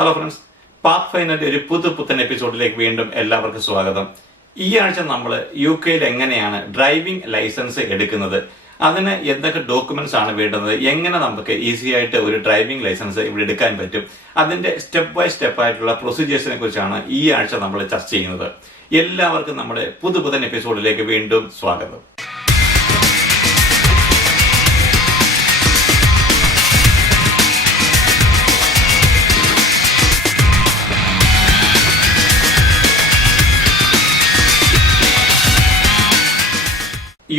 Hello friends, path ഫൈനലിന്റെ ഒരു പുത്തൻ എപ്പിസോഡിലേക്ക് വീണ്ടും എല്ലാവർക്കും സ്വാഗതം. ഈ ആഴ്ച നമ്മൾ UK എങ്ങനെയാണ് ഡ്രൈവിംഗ് ലൈസൻസ് എടുക്കുന്നത്, അതിന് എന്തൊക്കെ ഡോക്യുമെന്റ്സ് ആണ് വേണ്ടുന്നത്, എങ്ങനെ നമുക്ക് ഈസി ആയിട്ട് ഒരു ഡ്രൈവിംഗ് ലൈസൻസ് ഇവിടെ എടുക്കാൻ പറ്റും, അതിന്റെ സ്റ്റെപ്പ് ബൈ സ്റ്റെപ്പ് ആയിട്ടുള്ള പ്രൊസീജിയേഴ്സിനെ കുറിച്ചാണ് ഈ ആഴ്ച നമ്മൾ ചർച്ച ചെയ്യുന്നത്. എല്ലാവർക്കും നമ്മുടെ പുത്തൻ എപ്പിസോഡിലേക്ക് വീണ്ടും സ്വാഗതം.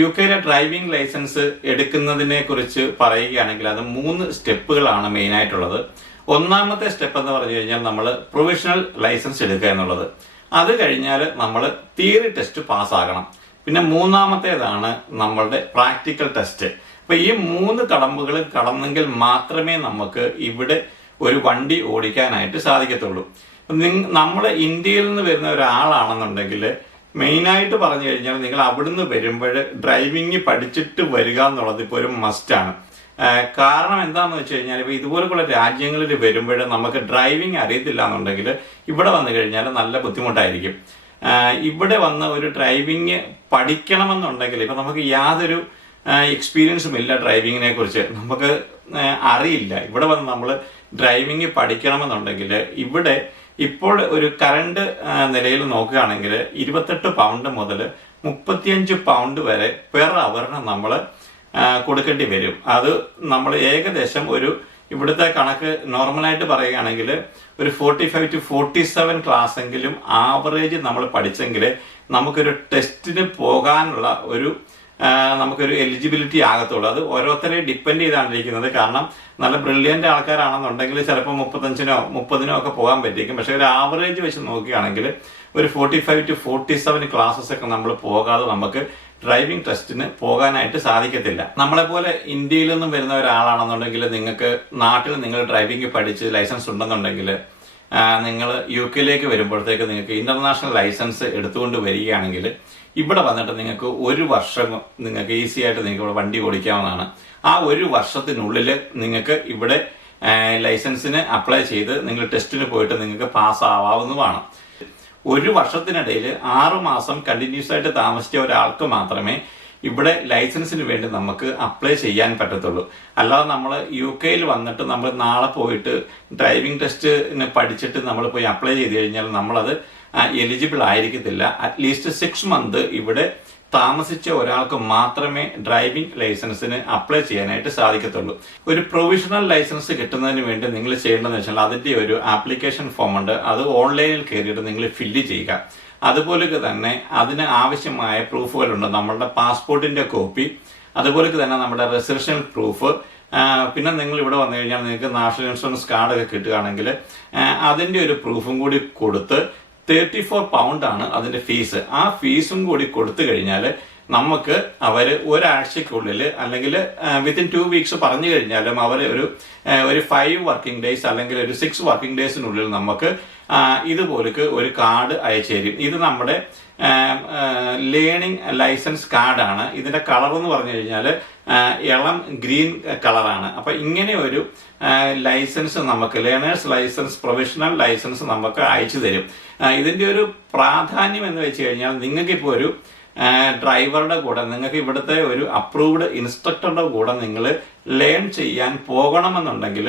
UK ഡ്രൈവിംഗ് ലൈസൻസ് എടുക്കുന്നതിനെ കുറിച്ച് പറയുകയാണെങ്കിൽ അത് 3 സ്റ്റെപ്പുകളാണ് മെയിൻ ആയിട്ടുള്ളത്. ഒന്നാമത്തെ സ്റ്റെപ്പ് എന്ന് പറഞ്ഞു കഴിഞ്ഞാൽ നമ്മൾ പ്രൊവിഷണൽ ലൈസൻസ് എടുക്കുക എന്നുള്ളത്. അത് കഴിഞ്ഞാൽ നമ്മൾ തിയറി ടെസ്റ്റ് പാസ്സാകണം. പിന്നെ മൂന്നാമത്തേതാണ് നമ്മളുടെ പ്രാക്ടിക്കൽ ടെസ്റ്റ്. അപ്പൊ ഈ 3 കടമ്പകൾ കടന്നെങ്കിൽ മാത്രമേ നമുക്ക് ഇവിടെ ഒരു വണ്ടി ഓടിക്കാനായിട്ട് സാധിക്കത്തുള്ളൂ. നമ്മൾ ഇന്ത്യയിൽ നിന്ന് വരുന്ന ഒരാളാണെന്നുണ്ടെങ്കിൽ മെയിനായിട്ട് പറഞ്ഞു കഴിഞ്ഞാൽ നിങ്ങൾ അവിടുന്ന് വരുമ്പോൾ ഡ്രൈവിംഗ് പഠിച്ചിട്ട് വരിക എന്നുള്ളത് ഇപ്പോൾ ഒരു മസ്റ്റാണ്. കാരണം എന്താണെന്ന് വെച്ച് കഴിഞ്ഞാൽ ഇപ്പോൾ ഇതുപോലുള്ള രാജ്യങ്ങളിൽ വരുമ്പോൾ നമുക്ക് ഡ്രൈവിംഗ് അറിയത്തില്ല എന്നുണ്ടെങ്കിൽ ഇവിടെ വന്നു കഴിഞ്ഞാൽ നല്ല ബുദ്ധിമുട്ടായിരിക്കും. ഇവിടെ വന്ന് ഒരു ഡ്രൈവിംഗ് പഠിക്കണമെന്നുണ്ടെങ്കിൽ ഇപ്പം നമുക്ക് യാതൊരു എക്സ്പീരിയൻസും ഇല്ല, ഡ്രൈവിങ്ങിനെ കുറിച്ച് നമുക്ക് അറിയില്ല. ഇവിടെ വന്ന് നമ്മൾ ഡ്രൈവിംഗ് പഠിക്കണമെന്നുണ്ടെങ്കിൽ ഇവിടെ ഇപ്പോൾ ഒരു കറണ്ട് നിലയിൽ നോക്കുകയാണെങ്കിൽ 28 പൗണ്ട് മുതൽ 35 പൗണ്ട് വരെ പെർ അവറിന് നമ്മൾ കൊടുക്കേണ്ടി വരും. അത് നമ്മൾ ഏകദേശം ഇവിടുത്തെ കണക്ക് നോർമലായിട്ട് പറയുകയാണെങ്കിൽ ഒരു 45 to 47 ക്ലാസ് എങ്കിലും ആവറേജ് നമ്മൾ പഠിച്ചെങ്കിൽ നമുക്കൊരു ടെസ്റ്റിന് പോകാനുള്ള നമുക്കൊരു എലിജിബിലിറ്റി ആകത്തുള്ളൂ. അത് ഓരോരുത്തരെ ഡിപ്പെൻഡ് ചെയ്താണ്ടിരിക്കുന്നത്. കാരണം നല്ല ബ്രില്യൻ്റ് ആൾക്കാരാണെന്നുണ്ടെങ്കിൽ ചിലപ്പോൾ 35-നോ 30-നോ ഒക്കെ പോകാൻ പറ്റിയിരിക്കും. പക്ഷെ ഒരു ആവറേജ് വെച്ച് നോക്കുകയാണെങ്കിൽ ഒരു 45 to 47 ക്ലാസ്സസ് ഒക്കെ നമ്മൾ പോകാതെ നമുക്ക് ഡ്രൈവിംഗ് ടെസ്റ്റിന് പോകാനായിട്ട് സാധിക്കത്തില്ല. നമ്മളെപ്പോലെ ഇന്ത്യയിൽ നിന്നും വരുന്ന ഒരാളാണെന്നുണ്ടെങ്കിൽ നിങ്ങൾക്ക് നാട്ടിൽ നിങ്ങൾ ഡ്രൈവിംഗ് പഠിച്ച് ലൈസൻസ് ഉണ്ടെന്നുണ്ടെങ്കിൽ നിങ്ങൾ UK വരുമ്പോഴത്തേക്ക് നിങ്ങൾക്ക് ഇന്റർനാഷണൽ ലൈസൻസ് എടുത്തുകൊണ്ട് വരികയാണെങ്കിൽ ഇവിടെ വന്നിട്ട് നിങ്ങൾക്ക് 1 വർഷം നിങ്ങൾക്ക് ഈസി ആയിട്ട് നിങ്ങൾക്ക് ഇവിടെ വണ്ടി ഓടിക്കാവുന്നതാണ്. ആ 1 വർഷത്തിനുള്ളിൽ നിങ്ങൾക്ക് ഇവിടെ ലൈസൻസിന് അപ്ലൈ ചെയ്ത് നിങ്ങൾ ടെസ്റ്റിന് പോയിട്ട് നിങ്ങൾക്ക് പാസ്സാവാവുന്നതാണ്. 1 വർഷത്തിനിടയിൽ 6 മാസം കണ്ടിന്യൂസ് ആയിട്ട് താമസിച്ച ഒരാൾക്ക് മാത്രമേ ഇവിടെ ലൈസൻസിന് വേണ്ടി നമുക്ക് അപ്ലൈ ചെയ്യാൻ പറ്റത്തുള്ളൂ. അല്ലാതെ നമ്മൾ UK വന്നിട്ട് നമ്മൾ നാളെ പോയിട്ട് ഡ്രൈവിംഗ് ടെസ്റ്റിന് പഠിച്ചിട്ട് നമ്മൾ പോയി അപ്ലൈ ചെയ്ത് കഴിഞ്ഞാൽ നമ്മളത് എലിജിബിൾ ആയിരിക്കത്തില്ല. അറ്റ്ലീസ്റ്റ് 6 മന്ത് ഇവിടെ താമസിച്ച ഒരാൾക്ക് മാത്രമേ ഡ്രൈവിംഗ് ലൈസൻസിന് അപ്ലൈ ചെയ്യാനായിട്ട് സാധിക്കത്തുള്ളൂ. ഒരു പ്രൊവിഷണൽ ലൈസൻസ് കിട്ടുന്നതിന് വേണ്ടി നിങ്ങൾ ചെയ്യേണ്ടതെന്ന് വെച്ചാൽ അതിന്റെ ഒരു ആപ്ലിക്കേഷൻ ഫോം ഉണ്ട്. അത് ഓൺലൈനിൽ കയറിയിട്ട് നിങ്ങൾ ഫില്ല് ചെയ്യുക. അതുപോലെ തന്നെ അതിന് ആവശ്യമായ പ്രൂഫുകളുണ്ട്. നമ്മളുടെ പാസ്പോർട്ടിന്റെ കോപ്പി, അതുപോലെ തന്നെ നമ്മുടെ റെസിഡൻഷ്യൽ പ്രൂഫ്, പിന്നെ നിങ്ങൾ ഇവിടെ വന്നു കഴിഞ്ഞാൽ നിങ്ങൾക്ക് നാഷണൽ ഇൻഷുറൻസ് കാർഡൊക്കെ കിട്ടുകയാണെങ്കിൽ അതിന്റെ ഒരു പ്രൂഫും കൂടി കൊടുത്ത് 34 പൗണ്ടാണ് അതിന്റെ ഫീസ്. ആ ഫീസും കൂടി കൊടുത്തു കഴിഞ്ഞാൽ നമുക്ക് അവര് ഒരാഴ്ചക്കുള്ളിൽ അല്ലെങ്കിൽ വിത്തിൻ 2 വീക്സ് പറഞ്ഞു കഴിഞ്ഞാലും അവർ ഒരു 5 വർക്കിംഗ് ഡേയ്സ് അല്ലെങ്കിൽ ഒരു 6 വർക്കിംഗ് ഡേയ്സിനുള്ളിൽ നമുക്ക് ഇതുപോലൊക്കെ ഒരു കാർഡ് അയച്ചു തരും. ഇത് നമ്മുടെ ലേണിംഗ് ലൈസൻസ് കാർഡാണ്. ഇതിന്റെ കളർ എന്ന് പറഞ്ഞു കഴിഞ്ഞാൽ ഇളം ഗ്രീൻ കളറാണ്. അപ്പൊ ഇങ്ങനെ ഒരു ലൈസൻസ് നമുക്ക് ലേണേഴ്സ് ലൈസൻസ്, പ്രൊഫഷണൽ ലൈസൻസ് നമുക്ക് അയച്ചു തരും. ഇതിന്റെ ഒരു പ്രാധാന്യം എന്ന് വെച്ച് കഴിഞ്ഞാൽ നിങ്ങൾക്കിപ്പോൾ ഒരു ഡ്രൈവറുടെ കൂടെ നിങ്ങൾക്ക് ഇവിടുത്തെ ഒരു അപ്രൂവ്ഡ് ഇൻസ്ട്രക്ടറുടെ കൂടെ നിങ്ങൾ ലേൺ ചെയ്യാൻ പോകണമെന്നുണ്ടെങ്കിൽ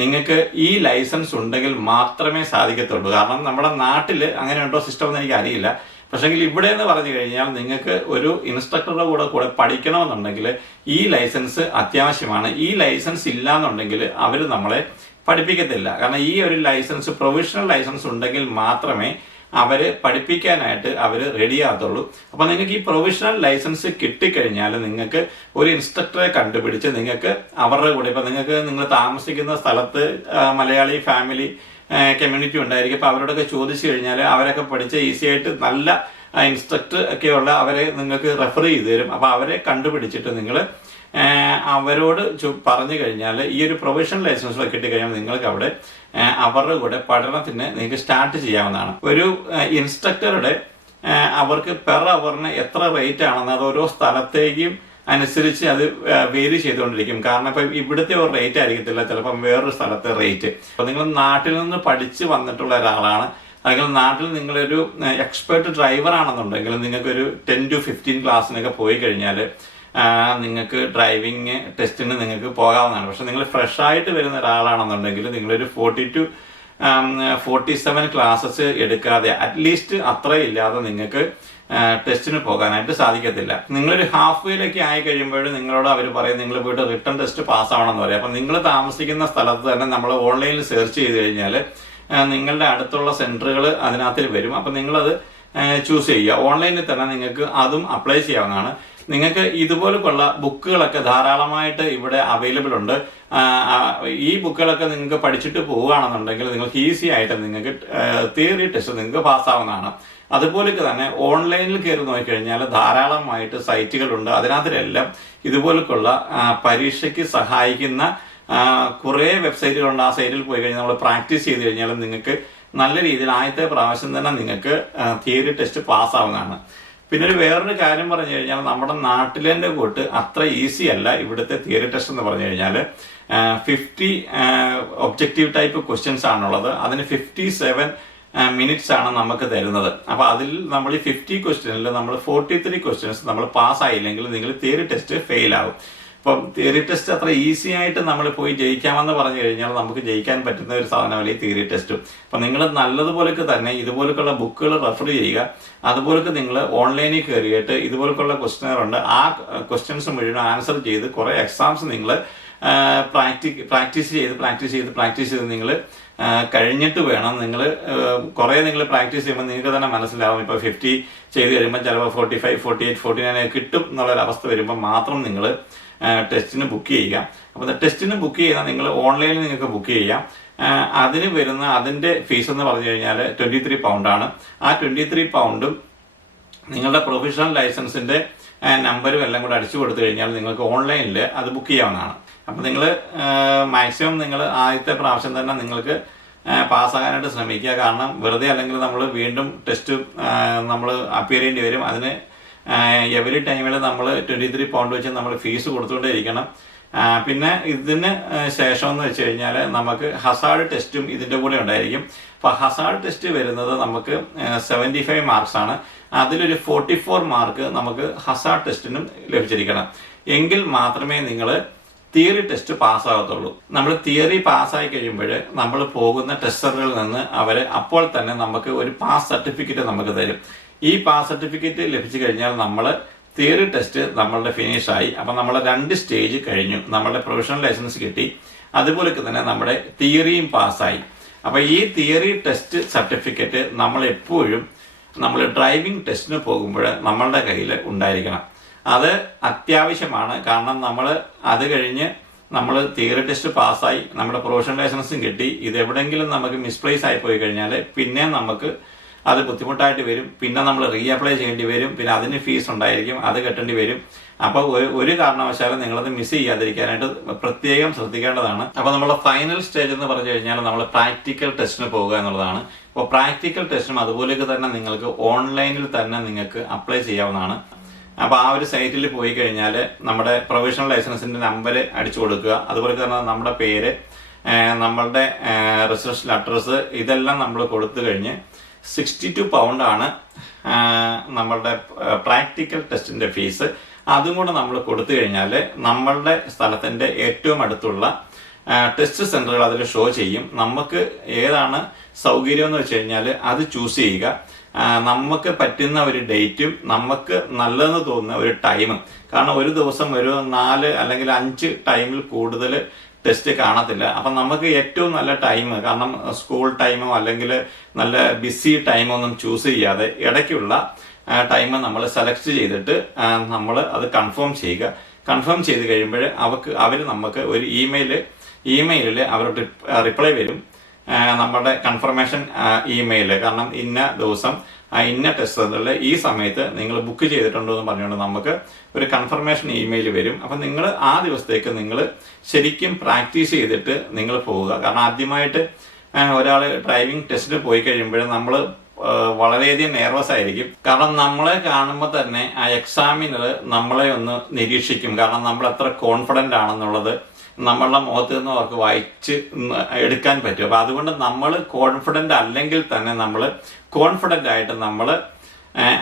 നിങ്ങൾക്ക് ഈ ലൈസൻസ് ഉണ്ടെങ്കിൽ മാത്രമേ സാധിക്കത്തുള്ളൂ. കാരണം നമ്മുടെ നാട്ടിൽ അങ്ങനെ ഉണ്ടോ സിസ്റ്റം എന്ന് എനിക്ക് അറിയില്ല. പക്ഷെങ്കിൽ ഇവിടെ എന്ന് പറഞ്ഞു കഴിഞ്ഞാൽ നിങ്ങൾക്ക് ഒരു ഇൻസ്ട്രക്ടറുടെ കൂടെ പഠിക്കണമെന്നുണ്ടെങ്കിൽ ഈ ലൈസൻസ് അത്യാവശ്യമാണ്. ഈ ലൈസൻസ് ഇല്ല എന്നുണ്ടെങ്കിൽ അവർ നമ്മളെ പഠിപ്പിക്കത്തില്ല. കാരണം ഈ ഒരു ലൈസൻസ് പ്രൊവിഷണൽ ലൈസൻസ് ഉണ്ടെങ്കിൽ മാത്രമേ അവര് പഠിപ്പിക്കാനായിട്ട് അവര് റെഡിയാകത്തുള്ളൂ. അപ്പൊ നിങ്ങൾക്ക് ഈ പ്രൊവിഷണൽ ലൈസൻസ് കിട്ടിക്കഴിഞ്ഞാൽ നിങ്ങൾക്ക് ഒരു ഇൻസ്ട്രക്ടറെ കണ്ടുപിടിച്ച് നിങ്ങൾക്ക് അവരുടെ കൂടെ ഇപ്പൊ നിങ്ങൾ താമസിക്കുന്ന സ്ഥലത്ത് മലയാളി ഫാമിലി കമ്മ്യൂണിറ്റി ഉണ്ടായിരിക്കും. അപ്പൊ അവരോടൊക്കെ ചോദിച്ചു കഴിഞ്ഞാൽ അവരൊക്കെ പഠിച്ച ഈസി ആയിട്ട് നല്ല ഇൻസ്ട്രക്ടർ ഒക്കെയുള്ള അവരെ നിങ്ങൾക്ക് റെഫർ ചെയ്തു തരും. അപ്പൊ അവരെ കണ്ടുപിടിച്ചിട്ട് നിങ്ങൾ അവരോട് പറഞ്ഞു കഴിഞ്ഞാൽ ഈ ഒരു പ്രൊഫഷണൽ ലൈസൻസ് കിട്ടിക്കഴിഞ്ഞാൽ നിങ്ങൾക്ക് അവിടെ അവരുടെ കൂടെ പഠനത്തിന് നിങ്ങൾക്ക് സ്റ്റാർട്ട് ചെയ്യാവുന്നതാണ്. ഒരു ഇൻസ്ട്രക്ടറുടെ അവർക്ക് പെർ അവറിന് എത്ര റേറ്റ് ആണെന്ന് അത് ഓരോ സ്ഥലത്തേക്കും അനുസരിച്ച് അത് വേരി ചെയ്തുകൊണ്ടിരിക്കും. കാരണം ഇപ്പം ഇവിടുത്തെ ഒരു റേറ്റ് ആയിരിക്കത്തില്ല ചിലപ്പം വേറൊരു സ്ഥലത്തെ റേറ്റ്. അപ്പം നിങ്ങൾ നാട്ടിൽ നിന്ന് പഠിച്ച് വന്നിട്ടുള്ള ഒരാളാണ്, അല്ലെങ്കിൽ നാട്ടിൽ നിങ്ങളൊരു എക്സ്പേർട്ട് ഡ്രൈവർ ആണെന്നുണ്ടെങ്കിൽ നിങ്ങൾക്കൊരു 10 to 15 ക്ലാസ്സിനൊക്കെ പോയി കഴിഞ്ഞാൽ നിങ്ങൾക്ക് ഡ്രൈവിംഗ് ടെസ്റ്റിന് നിങ്ങൾക്ക് പോകാവുന്നതാണ്. പക്ഷെ നിങ്ങൾ ഫ്രഷ് ആയിട്ട് വരുന്ന ഒരാളാണെന്നുണ്ടെങ്കിൽ നിങ്ങളൊരു 40 to 47 ക്ലാസ്സസ് എടുക്കാതെ അറ്റ്ലീസ്റ്റ് അത്ര ഇല്ലാതെ നിങ്ങൾക്ക് ടെസ്റ്റിന് പോകാനായിട്ട് സാധിക്കത്തില്ല. നിങ്ങളൊരു ഹാഫ് വേയിലൊക്കെ ആയി കഴിയുമ്പോൾ നിങ്ങളോട് അവർ പറയും നിങ്ങൾ പോയിട്ട് റിട്ടേൺ ടെസ്റ്റ് പാസ്സാവണമെന്ന് പറയും. അപ്പം നിങ്ങൾ താമസിക്കുന്ന സ്ഥലത്ത് തന്നെ നമ്മൾ ഓൺലൈനിൽ സെർച്ച് ചെയ്ത് കഴിഞ്ഞാൽ നിങ്ങളുടെ അടുത്തുള്ള സെന്ററുകൾ അതിനകത്തിൽ വരും. അപ്പം നിങ്ങളത് ചൂസ് ചെയ്യുക. ഓൺലൈനിൽ തന്നെ നിങ്ങൾക്ക് അതും അപ്ലൈ ചെയ്യാവുന്നതാണ്. നിങ്ങൾക്ക് ഇതുപോലുള്ള ബുക്കുകളൊക്കെ ധാരാളമായിട്ട് ഇവിടെ അവൈലബിൾ ഉണ്ട്. ഈ ബുക്കുകളൊക്കെ നിങ്ങൾക്ക് പഠിച്ചിട്ട് പോവുകയാണെന്നുണ്ടെങ്കിൽ നിങ്ങൾക്ക് ഈസി ആയിട്ട് നിങ്ങൾക്ക് തിയറി ടെസ്റ്റ് നിങ്ങൾക്ക് പാസ്സാവുന്നതാണ്. അതുപോലെ തന്നെ ഓൺലൈനിൽ കയറി നോക്കിക്കഴിഞ്ഞാൽ ധാരാളമായിട്ട് സൈറ്റുകളുണ്ട്. അതിനകത്തിലെല്ലാം ഇതുപോലുള്ള പരീക്ഷയ്ക്ക് സഹായിക്കുന്ന കുറേ വെബ്സൈറ്റുകളുണ്ട്. ആ സൈറ്റിൽ പോയി കഴിഞ്ഞാൽ നമ്മൾ പ്രാക്ടീസ് ചെയ്ത് കഴിഞ്ഞാൽ നിങ്ങൾക്ക് നല്ല രീതിയിൽ ആദ്യത്തെ പ്രാവശ്യം തന്നെ നിങ്ങൾക്ക് തിയറി ടെസ്റ്റ് പാസ്സാവുന്നതാണ്. പിന്നെ വേറൊരു കാര്യം പറഞ്ഞു കഴിഞ്ഞാൽ നമ്മുടെ നാട്ടിലെ കൂട്ട് അത്ര ഈസി അല്ല ഇവിടുത്തെ തിയറി ടെസ്റ്റ് എന്ന് പറഞ്ഞു കഴിഞ്ഞാൽ 50 ഒബ്ജക്റ്റീവ് ടൈപ്പ് ക്വസ്റ്റ്യൻസ് ആണുള്ളത്. അതിന് 57 മിനിറ്റ്സ് ആണ് നമുക്ക് തരുന്നത്. അപ്പൊ അതിൽ നമ്മൾ ഈ 50 ക്വസ്റ്റ്യനിൽ നമ്മൾ 43 ക്വസ്റ്റ്യൻസ് നമ്മൾ പാസ്സായില്ലെങ്കിൽ നിങ്ങൾ തിയറി ടെസ്റ്റ് ഫെയിൽ ആവും. അപ്പം തിയറി ടെസ്റ്റ് അത്ര ഈസി ആയിട്ട് നമ്മൾ പോയി ജയിക്കാമെന്ന് പറഞ്ഞു കഴിഞ്ഞാൽ നമുക്ക് ജയിക്കാൻ പറ്റുന്ന ഒരു സാധനമല്ല ഈ തിയറി ടെസ്റ്റും. അപ്പം നിങ്ങൾ നല്ലതുപോലൊക്കെ തന്നെ ഇതുപോലുള്ള ബുക്കുകൾ റെഫർ ചെയ്യുക. അതുപോലൊക്കെ നിങ്ങൾ ഓൺലൈനിൽ കയറിയിട്ട് ഇതുപോലുള്ള ക്വസ്റ്റ്യനർ ഉണ്ട്. ആ ക്വസ്റ്റ്യൻസ് മുഴുവൻ ആൻസർ ചെയ്ത് കുറെ എക്സാംസ് നിങ്ങൾ പ്രാക്ടീസ് ചെയ്ത് നിങ്ങൾ കഴിഞ്ഞിട്ട് വേണം നിങ്ങൾ കുറെ നിങ്ങൾ പ്രാക്ടീസ് ചെയ്യുമ്പോൾ നിങ്ങൾക്ക് തന്നെ മനസ്സിലാവും. ഇപ്പോൾ 50 ചെയ്ത് കഴിയുമ്പോൾ ചിലപ്പോൾ 45, 48, 49 കിട്ടും എന്നുള്ളൊരവസ്ഥ വരുമ്പോൾ മാത്രം നിങ്ങൾ ടെസ്റ്റിന് ബുക്ക് ചെയ്യുക. അപ്പോൾ ടെസ്റ്റിന് ബുക്ക് ചെയ്താൽ നിങ്ങൾ ഓൺലൈനിൽ നിങ്ങൾക്ക് ബുക്ക് ചെയ്യാം. അതിന് വരുന്ന അതിൻ്റെ ഫീസ് എന്ന് പറഞ്ഞു കഴിഞ്ഞാൽ 23 പൗണ്ടാണ്. ആ 23 പൗണ്ടും നിങ്ങളുടെ പ്രൊഫഷണൽ ലൈസൻസിന്റെ നമ്പരും എല്ലാം കൂടെ അടിച്ചു കൊടുത്തു കഴിഞ്ഞാൽ നിങ്ങൾക്ക് ഓൺലൈനിൽ അത് ബുക്ക് ചെയ്യാവുന്നതാണ്. അപ്പം നിങ്ങൾ മാക്സിമം നിങ്ങൾ ആദ്യത്തെ പ്രാവശ്യം തന്നെ നിങ്ങൾക്ക് പാസ്സാകാനായിട്ട് ശ്രമിക്കുക. കാരണം വെറുതെ അല്ലെങ്കിൽ നമ്മൾ വീണ്ടും ടെസ്റ്റ് നമ്മൾ അപ്പിയർ ചെയ്യേണ്ടി വരും. അതിന് എവറി ടൈമിൽ നമ്മൾ 23 പൗണ്ട് വെച്ച് നമ്മൾ ഫീസ് കൊടുത്തുകൊണ്ടേ ഇരിക്കണം. പിന്നെ ഇതിന് ശേഷം എന്ന് വെച്ച് കഴിഞ്ഞാൽ നമുക്ക് ഹസാർഡ് ടെസ്റ്റും ഇതിൻ്റെ കൂടെ ഉണ്ടായിരിക്കും. അപ്പോൾ ഹസാർഡ് ടെസ്റ്റ് വരുന്നത് നമുക്ക് 75 മാർക്സ് ആണ്. അതിലൊരു 44 മാർക്ക് നമുക്ക് ഹസാർഡ് ടെസ്റ്റിനും ലഭിച്ചിരിക്കണം. എങ്കിൽ മാത്രമേ നിങ്ങൾ തിയറി ടെസ്റ്റ് പാസ്സാകത്തുള്ളൂ. നമ്മൾ തിയറി പാസ്സായി കഴിയുമ്പോൾ നമ്മൾ പോകുന്ന ടെസ്റ്ററുകളിൽ നിന്ന് അവർ അപ്പോൾ തന്നെ നമുക്ക് ഒരു പാസ് സർട്ടിഫിക്കറ്റ് നമുക്ക് തരും. ഈ പാസ് സർട്ടിഫിക്കറ്റ് ലഭിച്ചു കഴിഞ്ഞാൽ നമ്മൾ തിയറി ടെസ്റ്റ് നമ്മളുടെ ഫിനിഷായി. അപ്പം നമ്മൾ 2 സ്റ്റേജ് കഴിഞ്ഞു. നമ്മളുടെ പ്രൊഫഷണൽ ലൈസൻസ് കിട്ടി, അതുപോലെ തന്നെ നമ്മുടെ തിയറിയും പാസ്സായി. അപ്പം ഈ തിയറി ടെസ്റ്റ് സർട്ടിഫിക്കറ്റ് നമ്മൾ എപ്പോഴും നമ്മൾ ഡ്രൈവിംഗ് ടെസ്റ്റിന് പോകുമ്പോൾ നമ്മളുടെ കയ്യിൽ ഉണ്ടായിരിക്കണം. അത് അത്യാവശ്യമാണ്. കാരണം നമ്മൾ അത് കഴിഞ്ഞ് നമ്മൾ തിയറി ടെസ്റ്റ് പാസ്സായി നമ്മുടെ പ്രൊഫഷണൽ ലൈസൻസും കിട്ടി. ഇത് എവിടെയെങ്കിലും നമുക്ക് മിസ്പ്ലേസ് ആയി പോയി കഴിഞ്ഞാൽ പിന്നെ നമുക്ക് അത് ബുദ്ധിമുട്ടായിട്ട് വരും. പിന്നെ നമ്മൾ റീ അപ്ലൈ ചെയ്യേണ്ടി വരും. പിന്നെ അതിന് ഫീസ് ഉണ്ടായിരിക്കും, അത് കെട്ടേണ്ടി വരും. അപ്പോൾ ഒരു കാരണവശാലും നിങ്ങളത് മിസ് ചെയ്യാതിരിക്കാനായിട്ട് പ്രത്യേകം ശ്രദ്ധിക്കേണ്ടതാണ്. അപ്പോൾ നമ്മുടെ ഫൈനൽ സ്റ്റേജ് എന്ന് പറഞ്ഞു കഴിഞ്ഞാൽ നമ്മൾ പ്രാക്ടിക്കൽ ടെസ്റ്റിന് പോകുക എന്നുള്ളതാണ്. അപ്പോൾ പ്രാക്ടിക്കൽ ടെസ്റ്റും അതുപോലെയൊക്കെ തന്നെ നിങ്ങൾക്ക് ഓൺലൈനിൽ തന്നെ നിങ്ങൾക്ക് അപ്ലൈ ചെയ്യാവുന്നതാണ്. അപ്പോൾ ആ ഒരു സൈറ്റിൽ പോയി കഴിഞ്ഞാൽ നമ്മുടെ പ്രൊവിഷണൽ ലൈസൻസിന്റെ നമ്പർ അടിച്ചു കൊടുക്കുക. അതുപോലെ തന്നെ നമ്മുടെ പേര്, നമ്മളുടെ രജിസ്ട്രേഷൻ അഡ്രസ്സ് ഇതെല്ലാം നമ്മൾ കൊടുത്തു കഴിഞ്ഞ് 62 പൗണ്ടാണ് നമ്മളുടെ പ്രാക്ടിക്കൽ ടെസ്റ്റിന്റെ ഫീസ്. അതും കൂടെ നമ്മൾ കൊടുത്തു കഴിഞ്ഞാൽ നമ്മളുടെ സ്ഥലത്തിന്റെ ഏറ്റവും അടുത്തുള്ള ടെസ്റ്റ് സെന്ററുകൾ അതിൽ ഷോ ചെയ്യും. നമുക്ക് ഏതാണ് സൗകര്യം എന്ന് വെച്ച് കഴിഞ്ഞാൽ അത് ചൂസ് ചെയ്യുക. നമുക്ക് പറ്റുന്ന ഒരു ഡേറ്റും നമുക്ക് നല്ലതെന്ന് തോന്നുന്ന ഒരു ടൈമും. കാരണം ഒരു ദിവസം ഒരു 4 അല്ലെങ്കിൽ 5 ടൈമിൽ കൂടുതൽ ടെസ്റ്റ് കാണത്തില്ല. അപ്പം നമുക്ക് ഏറ്റവും നല്ല ടൈം, കാരണം സ്കൂൾ ടൈമോ അല്ലെങ്കിൽ നല്ല ബിസി ടൈമോ ഒന്നും ചൂസ് ചെയ്യാതെ ഇടയ്ക്കുള്ള ടൈം നമ്മൾ സെലക്ട് ചെയ്തിട്ട് നമ്മൾ അത് കൺഫേം ചെയ്യുക. കൺഫേം ചെയ്ത് കഴിയുമ്പോൾ അവർ നമുക്ക് ഒരു ഇമെയിലിൽ അവരുടെ റിപ്ലൈ വരും, നമ്മുടെ കൺഫർമേഷൻ ഇമെയിൽ. കാരണം ഇന്ന ദിവസം ഇന്ന ടെസ്റ്റ് സെന്ററിൽ ഈ സമയത്ത് നിങ്ങൾ ബുക്ക് ചെയ്തിട്ടുണ്ടോ എന്ന് പറഞ്ഞുകൊണ്ട് നമുക്ക് ഒരു കൺഫർമേഷൻ ഇമെയിൽ വരും. അപ്പം നിങ്ങൾ ആ ദിവസത്തേക്ക് നിങ്ങൾ ശരിക്കും പ്രാക്ടീസ് ചെയ്തിട്ട് നിങ്ങൾ പോവുക. കാരണം ആദ്യമായിട്ട് ഒരാൾ ഡ്രൈവിംഗ് ടെസ്റ്റിന് പോയി കഴിയുമ്പോൾ നമ്മൾ വളരെയധികം നെർവസ് ആയിരിക്കും. കാരണം നമ്മളെ കാണുമ്പോൾ തന്നെ ആ എക്സാമിനർ നമ്മളെ ഒന്ന് നിരീക്ഷിക്കും. കാരണം നമ്മൾ എത്ര കോൺഫിഡൻ്റ് ആണെന്നുള്ളത് നമ്മളുടെ മുഖത്ത് നിന്ന് അവർക്ക് വായിച്ച് എടുക്കാൻ പറ്റും. അപ്പം അതുകൊണ്ട് നമ്മൾ കോൺഫിഡൻ്റ് അല്ലെങ്കിൽ തന്നെ നമ്മൾ കോൺഫിഡൻ്റ് ആയിട്ട് നമ്മൾ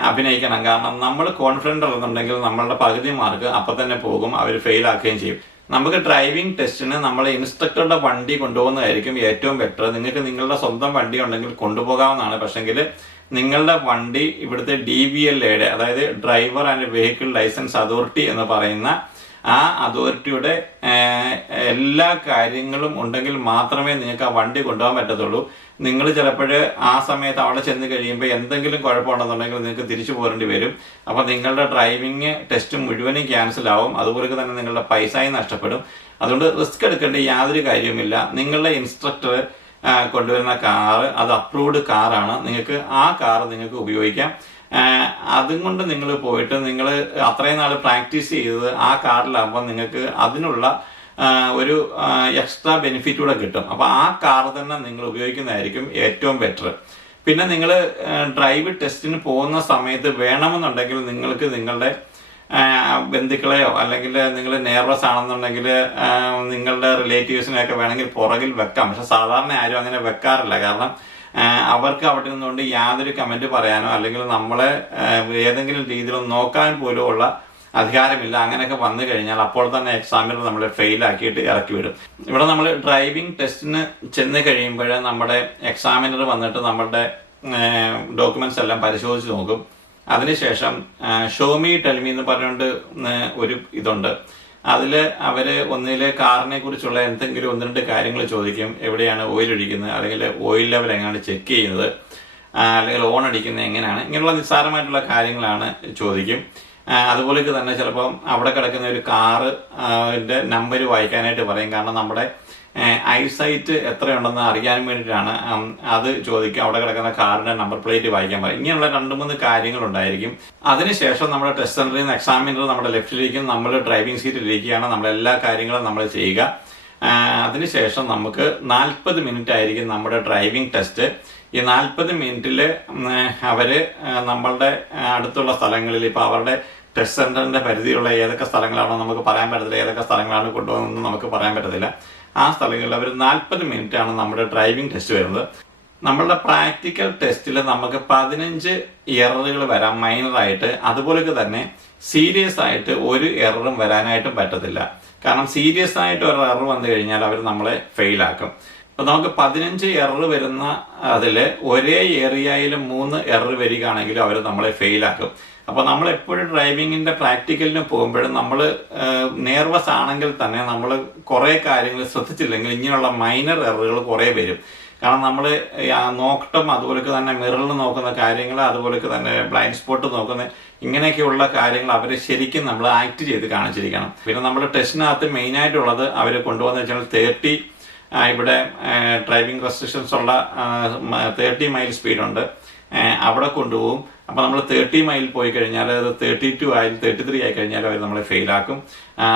അഭിനയിക്കണം. കാരണം നമ്മൾ കോൺഫിഡൻ്റ് ഉണ്ടെന്നുണ്ടെങ്കിൽ നമ്മളുടെ പകുതി മാർക്ക് അപ്പം തന്നെ പോകും, അവർ ഫെയിൽ ആക്കുകയും ചെയ്യും. നമുക്ക് ഡ്രൈവിംഗ് ടെസ്റ്റിന് നമ്മളെ ഇൻസ്ട്രക്ടറുടെ വണ്ടി കൊണ്ടുപോകുന്നതായിരിക്കും ഏറ്റവും ബെറ്റർ. നിങ്ങൾക്ക് നിങ്ങളുടെ സ്വന്തം വണ്ടി ഉണ്ടെങ്കിൽ കൊണ്ടുപോകാവുന്നതാണ്. പക്ഷെങ്കിൽ നിങ്ങളുടെ വണ്ടി ഇവിടുത്തെ DVLA അതായത് driver and vehicle licence authority എന്ന് പറയുന്ന ആ അതോറിറ്റിയുടെ എല്ലാ കാര്യങ്ങളും ഉണ്ടെങ്കിൽ മാത്രമേ നിങ്ങൾക്ക് ആ വണ്ടി കൊണ്ടുപോകാൻ പറ്റത്തുള്ളൂ. നിങ്ങൾ ചിലപ്പോൾ ആ സമയത്ത് അവിടെ ചെന്ന് കഴിയുമ്പോൾ എന്തെങ്കിലും കുഴപ്പമുണ്ടെന്നുണ്ടെങ്കിൽ നിങ്ങൾക്ക് തിരിച്ചു പോരേണ്ടി വരും. അപ്പോൾ നിങ്ങളുടെ ഡ്രൈവിംഗ് ടെസ്റ്റ് മുഴുവനും ക്യാൻസൽ ആവും. അതുപോലെ തന്നെ നിങ്ങളുടെ പൈസയും നഷ്ടപ്പെടും. അതുകൊണ്ട് റിസ്ക് എടുക്കേണ്ട യാതൊരു കാര്യവുമില്ല. നിങ്ങളുടെ ഇൻസ്ട്രക്ടർ കൊണ്ടുവരുന്ന കാറ് അത് അപ്രൂവ്ഡ് കാറാണ്. നിങ്ങൾക്ക് ആ കാറ് നിങ്ങൾക്ക് ഉപയോഗിക്കാം. അതുകൊണ്ട് നിങ്ങൾ പോയിട്ട് നിങ്ങൾ അത്രയും നാൾ പ്രാക്ടീസ് ചെയ്തത് ആ കാറിലാകുമ്പോൾ നിങ്ങൾക്ക് അതിനുള്ള ഒരു എക്സ്ട്രാ ബെനിഫിറ്റ് കൂടെ കിട്ടും. അപ്പോൾ ആ കാർ തന്നെ നിങ്ങൾ ഉപയോഗിക്കുന്നതായിരിക്കും ഏറ്റവും ബെറ്റർ. പിന്നെ നിങ്ങൾ ഡ്രൈവ് ടെസ്റ്റിന് പോകുന്ന സമയത്ത് വേണമെന്നുണ്ടെങ്കിൽ നിങ്ങൾക്ക് നിങ്ങളുടെ ബന്ധുക്കളെയോ അല്ലെങ്കിൽ നിങ്ങൾ നെർവസ് ആണെന്നുണ്ടെങ്കിൽ നിങ്ങളുടെ റിലേറ്റീവ്സിനെയൊക്കെ വേണമെങ്കിൽ പുറകിൽ വെക്കാം. പക്ഷെ സാധാരണ ആരും അങ്ങനെ വെക്കാറില്ല. കാരണം അവർക്ക് അവിടെ നിന്നുകൊണ്ട് യാതൊരു കമന്റ് പറയാനോ അല്ലെങ്കിൽ നമ്മളെ ഏതെങ്കിലും രീതിയിൽ നോക്കാൻ പോലും ഉള്ള അധികാരമില്ല. അങ്ങനെയൊക്കെ വന്നു കഴിഞ്ഞാൽ അപ്പോൾ തന്നെ എക്സാമിനർ നമ്മളെ ഫെയിൽ ആക്കിയിട്ട് ഇറക്കി വിടും. ഇവിടെ നമ്മൾ ഡ്രൈവിംഗ് ടെസ്റ്റിന് ചെന്ന് കഴിയുമ്പോൾ നമ്മുടെ എക്സാമിനർ വന്നിട്ട് നമ്മളുടെ ഡോക്യുമെന്റ്സ് എല്ലാം പരിശോധിച്ച് നോക്കും. അതിനുശേഷം ഷോമി ടെൽമി എന്ന് പറഞ്ഞുകൊണ്ട് ഒരു ഇതുണ്ട്. അതിൽ അവർ ഒന്നിലെ കാറിനെ കുറിച്ചുള്ള എന്തെങ്കിലും 1-2 കാര്യങ്ങൾ ചോദിക്കും. എവിടെയാണ് ഓയിൽ ഒഴിക്കുന്നത്, അല്ലെങ്കിൽ ഓയിൽ ലെവൽ എങ്ങനെയാണ് ചെക്ക് ചെയ്യുന്നത്, അല്ലെങ്കിൽ ഓൺ അടിക്കുന്നത് എങ്ങനെയാണ്, ഇങ്ങനെയുള്ള നിസ്സാരമായിട്ടുള്ള കാര്യങ്ങളാണ് ചോദിക്കും. അതുപോലെ തന്നെ ചിലപ്പം അവിടെ കിടക്കുന്ന ഒരു കാറിൻ്റെ നമ്പർ വായിക്കാനായിട്ട് പറയും. കാരണം നമ്മുടെ ഐസൈറ്റ് എത്രയുണ്ടെന്ന് അറിയാൻ വേണ്ടിയിട്ടാണ് അത് ചോദിക്കുക. അവിടെ കിടക്കുന്ന കാറിന്റെ നമ്പർ പ്ലേറ്റ് വായിക്കാൻ പറയും. ഇങ്ങനെയുള്ള 2-3 കാര്യങ്ങളുണ്ടായിരിക്കും. അതിനുശേഷം നമ്മുടെ ടെസ്റ്റ് സെന്ററിൽ നിന്ന് എക്സാമിനർ നമ്മുടെ ലെഫ്റ്റിലേക്കും നമ്മൾ ഡ്രൈവിംഗ് സീറ്റിലിരിക്കുകയാണ്. നമ്മളെല്ലാ കാര്യങ്ങളും നമ്മൾ ചെയ്യുക. അതിനുശേഷം നമുക്ക് 40 മിനിറ്റ് ആയിരിക്കും നമ്മുടെ ഡ്രൈവിംഗ് ടെസ്റ്റ്. ഈ 40 മിനിറ്റിൽ അവര് നമ്മളുടെ അടുത്തുള്ള സ്ഥലങ്ങളിൽ ഇപ്പോൾ അവരുടെ ടെസ്റ്റ് സെന്ററിന്റെ പരിധിയിലുള്ള ഏതൊക്കെ സ്ഥലങ്ങളാണോ നമുക്ക് പറയാൻ പറ്റത്തില്ല, ഏതൊക്കെ സ്ഥലങ്ങളാണ് കൊണ്ടുപോകുന്നതെന്ന് നമുക്ക് പറയാൻ പറ്റത്തില്ല. ആ സ്ഥലങ്ങളിൽ അവർ 40 മിനിറ്റാണ് നമ്മുടെ ഡ്രൈവിംഗ് ടെസ്റ്റ് വരുന്നത്. നമ്മളുടെ പ്രാക്ടിക്കൽ ടെസ്റ്റിൽ നമുക്ക് 15 എററുകൾ വരാം മൈനറായിട്ട്. അതുപോലെ തന്നെ സീരിയസ് ആയിട്ട് ഒരു എററും വരാനായിട്ടും പറ്റത്തില്ല. കാരണം സീരിയസ് ആയിട്ട് ഒരു എറർ വന്നു കഴിഞ്ഞാൽ അവർ നമ്മളെ ഫെയിലാക്കും. അപ്പൊ നമുക്ക് 15 എറർ വരുന്ന അതിൽ ഒരേ ഏരിയയിൽ 3 എറർ വരികയാണെങ്കിലും അവർ നമ്മളെ ഫെയിലാക്കും. അപ്പൊ നമ്മൾ എപ്പോഴും ഡ്രൈവിങ്ങിന്റെ പ്രാക്ടിക്കലിന് പോകുമ്പോഴും നമ്മൾ നെർവസ് ആണെങ്കിൽ തന്നെ നമ്മൾ കുറെ കാര്യങ്ങൾ ശ്രദ്ധിച്ചില്ലെങ്കിൽ ഇങ്ങനെയുള്ള മൈനർ എററുകൾ കുറെ വരും. കാരണം നമ്മൾ നോക്കട്ടും അതുപോലെ തന്നെ മിററിൽ നോക്കുന്ന കാര്യങ്ങൾ, അതുപോലെ തന്നെ ബ്ലൈൻഡ് സ്പോട്ട് നോക്കുന്ന ഇങ്ങനെയൊക്കെയുള്ള കാര്യങ്ങൾ അവർ ശരിക്കും നമ്മൾ ആക്ട് ചെയ്ത് കാണിച്ചിരിക്കണം. പിന്നെ നമ്മുടെ ടെസ്റ്റിനകത്ത് മെയിനായിട്ടുള്ളത് അവർ കൊണ്ടുവന്ന് വെച്ചാൽ 30 ഇവിടെ ഡ്രൈവിംഗ് റെസ്ട്രിക്ഷൻസ് ഉള്ള 30 മൈൽ സ്പീഡുണ്ട്, അവിടെ കൊണ്ടുപോകും. അപ്പോൾ നമ്മൾ 30 മൈൽ പോയി കഴിഞ്ഞാൽ അത് 32 ആയി 33 ആയി കഴിഞ്ഞാൽ അവർ നമ്മളെ ഫെയിലാക്കും.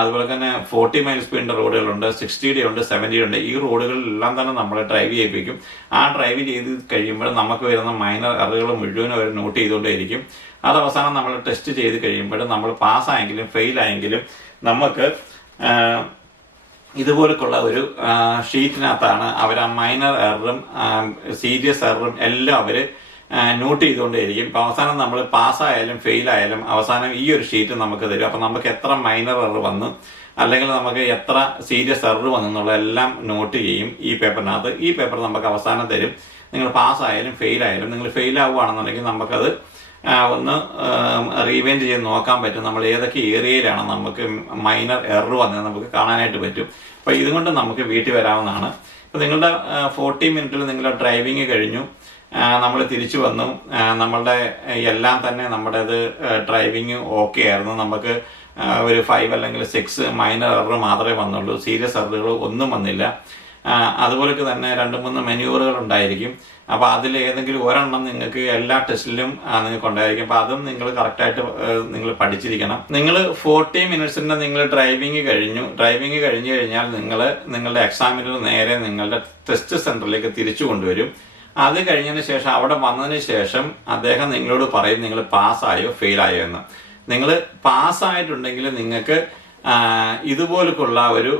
അതുപോലെ തന്നെ 40 മൈൽ സ്പീഡിൻ്റെ റോഡുകളുണ്ട്, 60 ഉണ്ട്, 70 ഉണ്ട്. ഈ റോഡുകളിലെല്ലാം തന്നെ നമ്മളെ ഡ്രൈവ് ചെയ്യിപ്പിക്കും. ആ ഡ്രൈവ് ചെയ്ത് കഴിയുമ്പോൾ നമുക്ക് വരുന്ന മൈനർ എററുകൾ മുഴുവനും അവർ നോട്ട് ചെയ്തുകൊണ്ടേയിരിക്കും. അത് അവസാനം നമ്മൾ ടെസ്റ്റ് ചെയ്ത് കഴിയുമ്പോൾ നമ്മൾ പാസ്സായെങ്കിലും ഫെയിലായെങ്കിലും നമുക്ക് ഇതുപോലുള്ള ഒരു ഷീറ്റിനകത്താണ് അവർ ആ മൈനർ എററും സീരിയസ് എററും എല്ലാം അവർ നോട്ട് ചെയ്തുകൊണ്ടേയിരിക്കും. ഇപ്പം അവസാനം നമ്മൾ പാസ്സായാലും ഫെയിലായാലും അവസാനം ഈ ഒരു ഷീറ്റ് നമുക്ക് തരും. അപ്പം നമുക്ക് എത്ര മൈനർ എറർ വന്നു അല്ലെങ്കിൽ നമുക്ക് എത്ര സീരിയസ് എറർ വന്നു എന്നുള്ളതെല്ലാം നോട്ട് ചെയ്യും ഈ പേപ്പറിനകത്ത്. ഈ പേപ്പർ നമുക്ക് അവസാനം തരും. നിങ്ങൾ പാസ്സായാലും ഫെയിലായാലും, നിങ്ങൾ ഫെയിലാവുകയാണെന്നുണ്ടെങ്കിൽ നമുക്കത് ഒന്ന് റീവൈൻഡ് ചെയ്ത് നോക്കാൻ പറ്റും. നമ്മൾ ഏതൊക്കെ ഏരിയയിലാണ് നമുക്ക് മൈനർ എറർ വന്നത് നമുക്ക് കാണാനായിട്ട് പറ്റും. അപ്പോൾ ഇതുകൊണ്ട് നമുക്ക് വീട്ടിൽ വരാവുന്നതാണ്. ഇപ്പോൾ നിങ്ങളുടെ 40 മിനിറ്റിൽ നിങ്ങളുടെ ഡ്രൈവിങ് കഴിഞ്ഞു, നമ്മൾ തിരിച്ചു വന്നു, നമ്മളുടെ എല്ലാം തന്നെ നമ്മുടേത് ഡ്രൈവിങ് ഓക്കെ ആയിരുന്നു. നമുക്ക് ഒരു 5 അല്ലെങ്കിൽ 6 മൈനർ എറർ മാത്രമേ വന്നുള്ളൂ, സീരിയസ് എററുകൾ ഒന്നും വന്നില്ല. അതുപോലെ തന്നെ 2-3 മെനൂറുകൾ ഉണ്ടായിരിക്കും. അപ്പോൾ അതിൽ ഏതെങ്കിലും ഒരെണ്ണം നിങ്ങൾക്ക് എല്ലാ ടെസ്റ്റിലും നിങ്ങൾക്ക് ഉണ്ടായിരിക്കും. അപ്പോൾ അതും നിങ്ങൾ കറക്റ്റായിട്ട് നിങ്ങൾ പഠിച്ചിരിക്കണം. നിങ്ങൾ 40 മിനിറ്റ്സിൻ്റെ നിങ്ങൾ ഡ്രൈവിംഗ് കഴിഞ്ഞു കഴിഞ്ഞാൽ നിങ്ങളുടെ എക്സാമിനർ നേരെ നിങ്ങളുടെ ടെസ്റ്റ് സെന്ററിലേക്ക് തിരിച്ചു കൊണ്ടുവരും. അത് കഴിഞ്ഞതിന് ശേഷം അവിടെ വന്നതിന് ശേഷം അദ്ദേഹം നിങ്ങളോട് പറയും നിങ്ങൾ പാസ്സായോ ഫെയിലായോ എന്ന്. നിങ്ങൾ പാസ്സായിട്ടുണ്ടെങ്കിൽ നിങ്ങൾക്ക് ഇതുപോലുള്ള ഒരു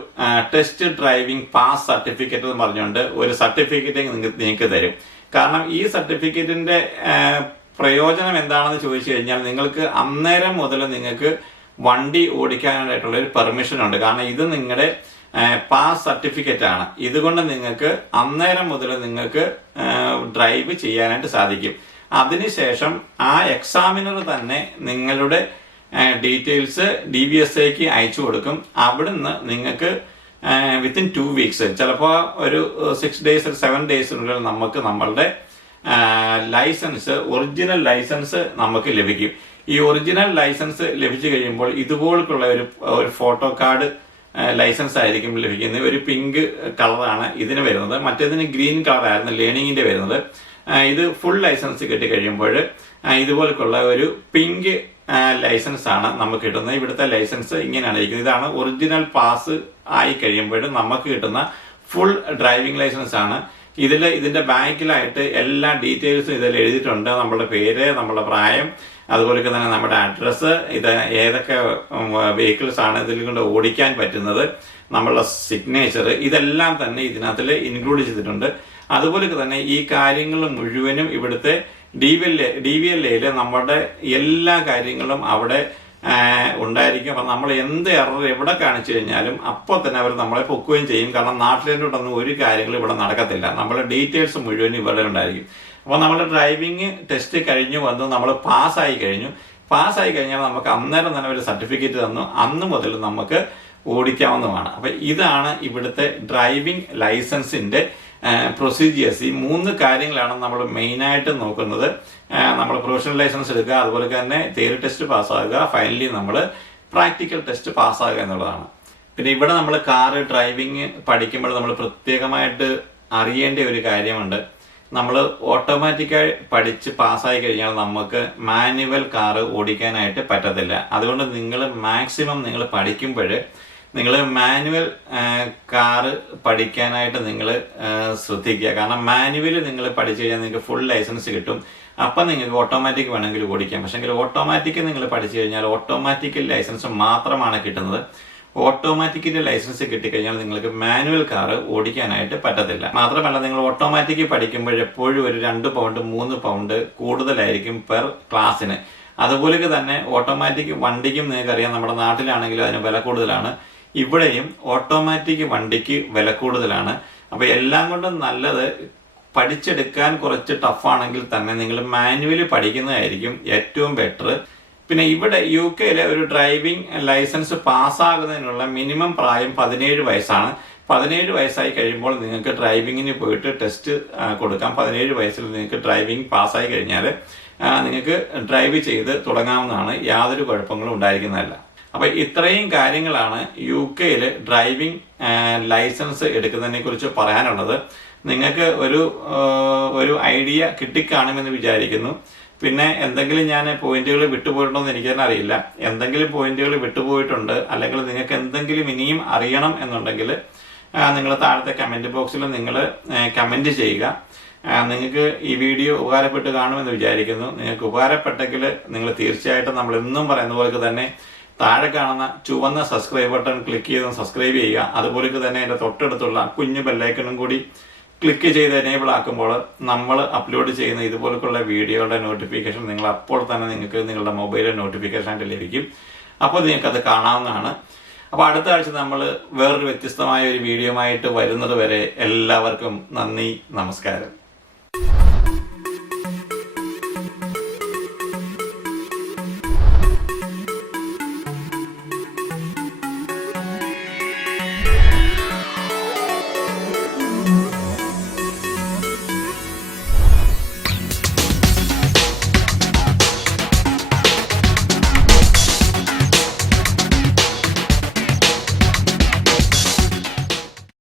ടെസ്റ്റ് ഡ്രൈവിംഗ് പാസ് സർട്ടിഫിക്കറ്റ് എന്ന് പറഞ്ഞുകൊണ്ട് ഒരു സർട്ടിഫിക്കറ്റ് നിങ്ങൾക്ക് തരും. കാരണം ഈ സർട്ടിഫിക്കറ്റിന്റെ പ്രയോജനം എന്താണെന്ന് ചോദിച്ചു കഴിഞ്ഞാൽ നിങ്ങൾക്ക് അന്നേരം മുതൽ നിങ്ങൾക്ക് വണ്ടി ഓടിക്കാനായിട്ടുള്ള ഒരു പെർമിഷൻ ഉണ്ട്. കാരണം ഇത് നിങ്ങളുടെ പാസ് സർട്ടിഫിക്കറ്റ് ആണ്. ഇതുകൊണ്ട് നിങ്ങൾക്ക് അന്നേരം മുതൽ നിങ്ങൾക്ക് ഡ്രൈവ് ചെയ്യാനായിട്ട് സാധിക്കും. അതിനുശേഷം ആ എക്സാമിനർ തന്നെ നിങ്ങളുടെ ഡീറ്റെയിൽസ് DVSAക്ക് അയച്ചു കൊടുക്കും. അവിടുന്ന് നിങ്ങൾക്ക് വിത്തിൻ 2 വീക്സ്, ചിലപ്പോൾ ഒരു 6 days 7 daysനുള്ളിൽ നമുക്ക് നമ്മളുടെ ലൈസൻസ്, ഒറിജിനൽ ലൈസൻസ് നമുക്ക് ലഭിക്കും. ഈ ഒറിജിനൽ ലൈസൻസ് ലഭിച്ചു കഴിയുമ്പോൾ ഇതുപോലുള്ള ഒരു ഫോട്ടോ കാർഡ് ലൈസൻസ് ആയിരിക്കും ലഭിക്കുന്നത്. ഒരു പിങ്ക് കളറാണ് ഇതിന് വരുന്നത്, മറ്റേതിന് ഗ്രീൻ കളറായിരുന്നു ലേണിങ്ങിന്റെ വരുന്നത്. ഇത് ഫുൾ ലൈസൻസ് കിട്ടി കഴിയുമ്പോൾ ഇതുപോലുള്ള ഒരു പിങ്ക് ലൈസൻസ് ആണ് നമുക്ക് കിട്ടുന്നത്. ഇവിടുത്തെ ലൈസൻസ് ഇങ്ങനെയാണ് ഇരിക്കുന്നത്. ഇതാണ് ഒറിജിനൽ പാസ് ആയി കഴിയുമ്പോൾ നമുക്ക് കിട്ടുന്ന ഫുൾ ഡ്രൈവിംഗ് ലൈസൻസ് ആണ്. ഇതിന്റെ ബാക്കിലായിട്ട് എല്ലാ ഡീറ്റെയിൽസും ഇതിൽ എഴുതിയിട്ടുണ്ട്. നമ്മുടെ പേര്, നമ്മുടെ പ്രായം, അതുപോലെ തന്നെ നമ്മുടെ അഡ്രസ്സ്, ഇത് ഏതൊക്കെ വെഹിക്കിൾസ് ആണ് ഇതിൽ കൊണ്ട് ഓടിക്കാൻ പറ്റുന്നത്, നമ്മളുടെ സിഗ്നേച്ചർ, ഇതെല്ലാം തന്നെ ഇതിനകത്തിൽ ഇൻക്ലൂഡ് ചെയ്തിട്ടുണ്ട്. അതുപോലെ തന്നെ ഈ കാര്യങ്ങൾ മുഴുവനും ഇവിടുത്തെ DVLA നമ്മുടെ എല്ലാ കാര്യങ്ങളും അവിടെ ഉണ്ടായിരിക്കും. അപ്പം നമ്മൾ എന്ത് എറർ എവിടെ കാണിച്ചു കഴിഞ്ഞാലും അപ്പോൾ തന്നെ അവർ നമ്മളെ പൊക്കുകയും ചെയ്യും. കാരണം നാട്ടിലോട്ടൊന്നും ഒരു കാര്യങ്ങളും ഇവിടെ നടക്കത്തില്ല. നമ്മുടെ ഡീറ്റെയിൽസ് മുഴുവനും ഇവിടെ ഉണ്ടായിരിക്കും. അപ്പോൾ നമ്മുടെ ഡ്രൈവിംഗ് ടെസ്റ്റ് കഴിഞ്ഞു വന്നു, നമ്മൾ പാസ്സായി കഴിഞ്ഞാൽ നമുക്ക് അന്നേരം തന്നെ ഒരു സർട്ടിഫിക്കറ്റ് തന്നു. അന്ന് മുതൽ നമുക്ക് ഓടിക്കാവുന്നതാണ്. അപ്പൊ ഇതാണ് ഇവിടുത്തെ ഡ്രൈവിംഗ് ലൈസൻസിന്റെ പ്രൊസീജിയേഴ്സ്. ഈ 3 കാര്യങ്ങളാണ് നമ്മൾ മെയിനായിട്ട് നോക്കുന്നത്. നമ്മൾ പ്രൊഫഷണൽ ലൈസൻസ് എടുക്കുക, അതുപോലെ തന്നെ തിയറി ടെസ്റ്റ് പാസ്സാകുക, ഫൈനലി നമ്മൾ പ്രാക്ടിക്കൽ ടെസ്റ്റ് പാസ്സാകുക എന്നുള്ളതാണ്. പിന്നെ ഇവിടെ നമ്മൾ കാറ് ഡ്രൈവിംഗ് പഠിക്കുമ്പോൾ നമ്മൾ പ്രത്യേകമായിട്ട് അറിയേണ്ട ഒരു കാര്യമുണ്ട്. നമ്മൾ ഓട്ടോമാറ്റിക്കായി പഠിച്ച് പാസ്സായി കഴിഞ്ഞാൽ നമുക്ക് മാനുവൽ കാറ് ഓടിക്കാനായിട്ട് പറ്റത്തില്ല. അതുകൊണ്ട് നിങ്ങൾ മാക്സിമം നിങ്ങൾ പഠിക്കുമ്പോൾ നിങ്ങൾ മാനുവൽ കാറ് പഠിക്കാനായിട്ട് നിങ്ങൾ ശ്രദ്ധിക്കുക. കാരണം മാനുവൽ നിങ്ങൾ പഠിച്ചു കഴിഞ്ഞാൽ നിങ്ങൾക്ക് ഫുൾ ലൈസൻസ് കിട്ടും. അപ്പം നിങ്ങൾക്ക് ഓട്ടോമാറ്റിക് വേണമെങ്കിൽ ഓടിക്കാം. പക്ഷേ ഓട്ടോമാറ്റിക് നിങ്ങൾ പഠിച്ചു കഴിഞ്ഞാൽ ഓട്ടോമാറ്റിക് ലൈസൻസ് മാത്രമാണ് കിട്ടുന്നത്. ഓട്ടോമാറ്റിക്കിന്റെ ലൈസൻസ് കിട്ടിക്കഴിഞ്ഞാൽ നിങ്ങൾക്ക് മാനുവൽ കാറ് ഓടിക്കാനായിട്ട് പറ്റത്തില്ല. മാത്രമല്ല, നിങ്ങൾ ഓട്ടോമാറ്റിക് പഠിക്കുമ്പോൾ എപ്പോഴും ഒരു 2 പൗണ്ട് 3 പൗണ്ട് കൂടുതലായിരിക്കും പെർ ക്ലാസ്സിന്. അതുപോലെ തന്നെ ഓട്ടോമാറ്റിക് വണ്ടിക്കും നിങ്ങൾക്കറിയാം, നമ്മുടെ നാട്ടിലാണെങ്കിലും അതിന് വില കൂടുതലാണ്. ഇവിടെയും ഓട്ടോമാറ്റിക് വണ്ടിക്ക് വില കൂടുതലാണ്. അപ്പൊ എല്ലാം കൊണ്ടും നല്ലത് പഠിച്ചെടുക്കാൻ കുറച്ച് ടഫാണെങ്കിൽ തന്നെ നിങ്ങൾ മാനുവലി പഠിക്കുന്നതായിരിക്കും ഏറ്റവും ബെറ്റർ. പിന്നെ ഇവിടെ UK-യിലെ ഒരു ഡ്രൈവിംഗ് ലൈസൻസ് പാസ്സാകുന്നതിനുള്ള മിനിമം പ്രായം 17 വയസ്സാണ്. 17 വയസ്സായി കഴിയുമ്പോൾ നിങ്ങൾക്ക് ഡ്രൈവിങ്ങിന് പോയിട്ട് ടെസ്റ്റ് കൊടുക്കാം. 17 വയസ്സിൽ നിങ്ങൾക്ക് ഡ്രൈവിംഗ് പാസ്സായി കഴിഞ്ഞാൽ നിങ്ങൾക്ക് ഡ്രൈവ് ചെയ്ത് തുടങ്ങാവുന്നതാണ്. യാതൊരു കുഴപ്പങ്ങളും ഉണ്ടായിരിക്കുന്നതല്ല. അപ്പൊ ഇത്രയും കാര്യങ്ങളാണ് UK-യിൽ ഡ്രൈവിംഗ് ലൈസൻസ് എടുക്കുന്നതിനെ കുറിച്ച് പറയാനുള്ളത്. നിങ്ങൾക്ക് ഒരു ഐഡിയ കിട്ടിക്കാണുമെന്ന് വിചാരിക്കുന്നു. പിന്നെ എന്തെങ്കിലും ഞാൻ പോയിന്റുകൾ വിട്ടുപോയിട്ടുണ്ടോ എന്ന് എനിക്ക് തന്നെ അറിയില്ല. എന്തെങ്കിലും പോയിന്റുകൾ വിട്ടുപോയിട്ടുണ്ട്, അല്ലെങ്കിൽ നിങ്ങൾക്ക് എന്തെങ്കിലും ഇനിയും അറിയണം എന്നുണ്ടെങ്കിൽ നിങ്ങൾ താഴത്തെ കമന്റ് ബോക്സിൽ നിങ്ങൾ കമന്റ് ചെയ്യുക. നിങ്ങൾക്ക് ഈ വീഡിയോ ഉപകാരപ്പെട്ട് കാണുമെന്ന് വിചാരിക്കുന്നു. നിങ്ങൾക്ക് ഉപകാരപ്പെട്ടെങ്കിൽ നിങ്ങൾ തീർച്ചയായിട്ടും നമ്മൾ എന്നും പറയുന്ന പോലെ തന്നെ താഴെ കാണുന്ന ചുവന്ന സബ്സ്ക്രൈബ് ബട്ടൺ ക്ലിക്ക് ചെയ്ത് സബ്സ്ക്രൈബ് ചെയ്യുക. അതുപോലെ തന്നെ അതിന്റെ തൊട്ടടുത്തുള്ള കുഞ്ഞു ബെല്ലൈക്കണും കൂടി ക്ലിക്ക് ചെയ്ത് എനേബിൾ ആക്കുമ്പോൾ നമ്മൾ അപ്ലോഡ് ചെയ്യുന്ന ഇതുപോലുള്ള വീഡിയോയുടെ നോട്ടിഫിക്കേഷൻ നിങ്ങൾ അപ്പോൾ തന്നെ നിങ്ങൾക്ക് നിങ്ങളുടെ മൊബൈലിൽ നോട്ടിഫിക്കേഷൻ ആയിട്ട് ലഭിക്കും. അപ്പോൾ നിങ്ങൾക്കത് കാണാവുന്നതാണ്. അപ്പോൾ അടുത്ത ആഴ്ച നമ്മൾ വേറൊരു വ്യത്യസ്തമായ ഒരു വീഡിയോ ആയിട്ട് വരുന്നത് വരെ എല്ലാവർക്കും നന്ദി, നമസ്കാരം.